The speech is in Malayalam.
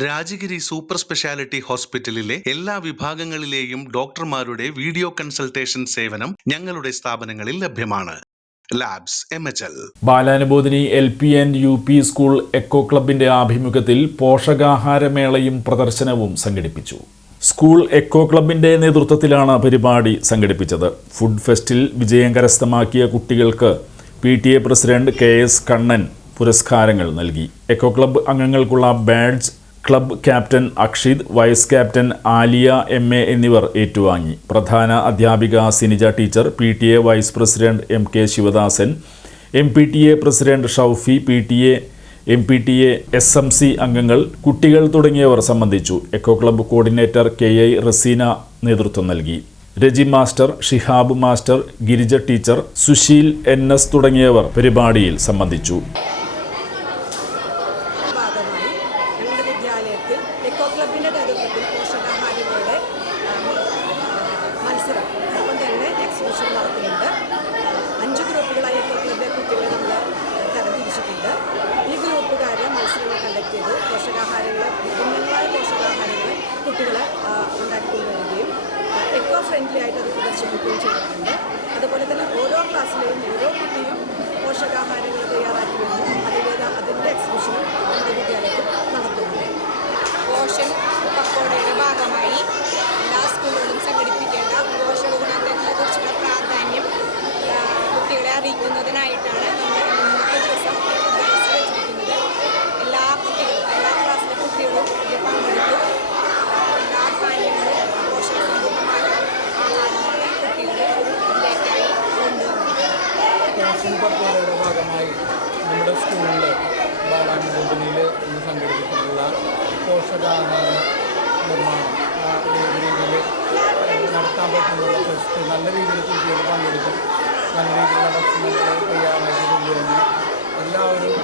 രാജഗിരി സൂപ്പർ സ്പെഷ്യാലിറ്റി ഹോസ്പിറ്റലിലെ എല്ലാ വിഭാഗങ്ങളിലെയും ഡോക്ടർമാരുടെ വീഡിയോ കൺസൾട്ടേഷൻ സേവനം ഞങ്ങളുടെ സ്ഥാപനങ്ങളിൽ ലഭ്യമാണ്. Labs MHL. Balanubodhini LP and UP school eco ക്ലബിന്റെ ആഭിമുഖ്യത്തിൽ പോഷകാഹാരമേളയും പ്രദർശനവും സംഘടിപ്പിച്ചു. സ്കൂൾ എക്കോ ക്ലബിന്റെ നേതൃത്വത്തിലാണ് പരിപാടി സംഘടിപ്പിച്ചത്. ഫുഡ് ഫെസ്റ്റിൽ വിജയം കരസ്ഥമാക്കിയ കുട്ടികൾക്ക് PTA പ്രസിഡന്റ് KS കണ്ണൻ പുരസ്കാരങ്ങൾ നൽകി. എക്കോ ക്ലബ് അംഗങ്ങൾക്കുള്ള badge club captain Akshith, vice captain Aliya MA എന്നിവർ ഏറ്റുവാങ്ങി. പ്രധാന അധ്യാപിക Sinija teacher, PTA vice president MK Sivadasan, MPTA president Shoufi, PTA MPTA SMC അംഗങ്ങൾ, കുട്ടികൾ തുടങ്ങിയവർ സംബന്ധിച്ചു. Eco club coordinator KI Raseena നേതൃത്വം നൽകി. Reji master, Shihab master, Girija teacher, Susheel NS തുടങ്ങിയവർ പരിപാടിയിൽ സംബന്ധിച്ചു. എക്കോ ക്ലബിൻ്റെ നേതൃത്വത്തിൽ പോഷകാഹാരങ്ങളുടെ മത്സരം ഒപ്പം തന്നെ എക്സിബിഷൻ നടത്തുന്നുണ്ട്. 5 ഗ്രൂപ്പുകളായി എക്കോ ക്ലബിലെ കുട്ടികളെ നമ്മൾ തരംതിരിച്ചിട്ടുണ്ട്. ഈ ഗ്രൂപ്പുകാർ മത്സരങ്ങൾ കണ്ടക്ട് ചെയ്ത് വിഭിന്നങ്ങളായ പോഷകാഹാരങ്ങൾ കുട്ടികളെ ഉണ്ടാക്കിക്കൊണ്ടുവരികയും എക്കോ ഫ്രണ്ട്ലി ആയിട്ട് അത് പ്രദർശിപ്പിക്കുകയും ചെയ്തിട്ടുണ്ട്. അതുപോലെ തന്നെ ഓരോ ക്ലാസ്സിലെയും ഓരോ കുട്ടിയും പോഷകാഹാരങ്ങൾ തയ്യാറാക്കി വരുന്നു. അതിൻ്റെ എക്സിബിഷനും നമ്മുടെ വിദ്യാലയത്തിൽ നടത്തുന്നുണ്ട്. പോഷൻ പക്കോടയുടെ ഭാഗമായി എല്ലാ സ്കൂളുകളിലും സംഘടിപ്പിക്കേണ്ട പോഷക ഗുണത്തെക്കുറിച്ചുള്ള പ്രാധാന്യം കുട്ടികളെ അറിയിക്കുന്നതിനായിട്ടാണ് നമ്മൾ ഇന്നത്തെ ദിവസം വെച്ചിരിക്കുന്നത്. എല്ലാ കുട്ടികളും, എല്ലാ ക്ലാസ്സിലെ കുട്ടികളും ഇതിൽ പങ്കെടുത്തു. എല്ലാ പാനീയങ്ങളും പോഷകസമ്പൂർണ്ണമായ ആഹാരമാണ് കുട്ടികളെ ഇതിലേക്കായി കൊണ്ടുവന്നത്. പക്കോടയുടെ ഭാഗമായി നമ്മുടെ സ്കൂളിൽ ബാലാനുബോധിനിയിൽ ഇന്ന് സംഘടിപ്പിച്ചിട്ടുള്ള പോഷകാഹാര നിർമ്മാണം രീതിയിൽ നടത്താൻ പറ്റുന്ന ഫെസ്റ്റ് നല്ല രീതിയിൽ കുട്ടികൾ പങ്കെടുക്കും. നല്ല രീതിയിലുള്ള ഭക്ഷണങ്ങൾ തയ്യാറാക്കി കൊണ്ടുവന്ന് എല്ലാവരും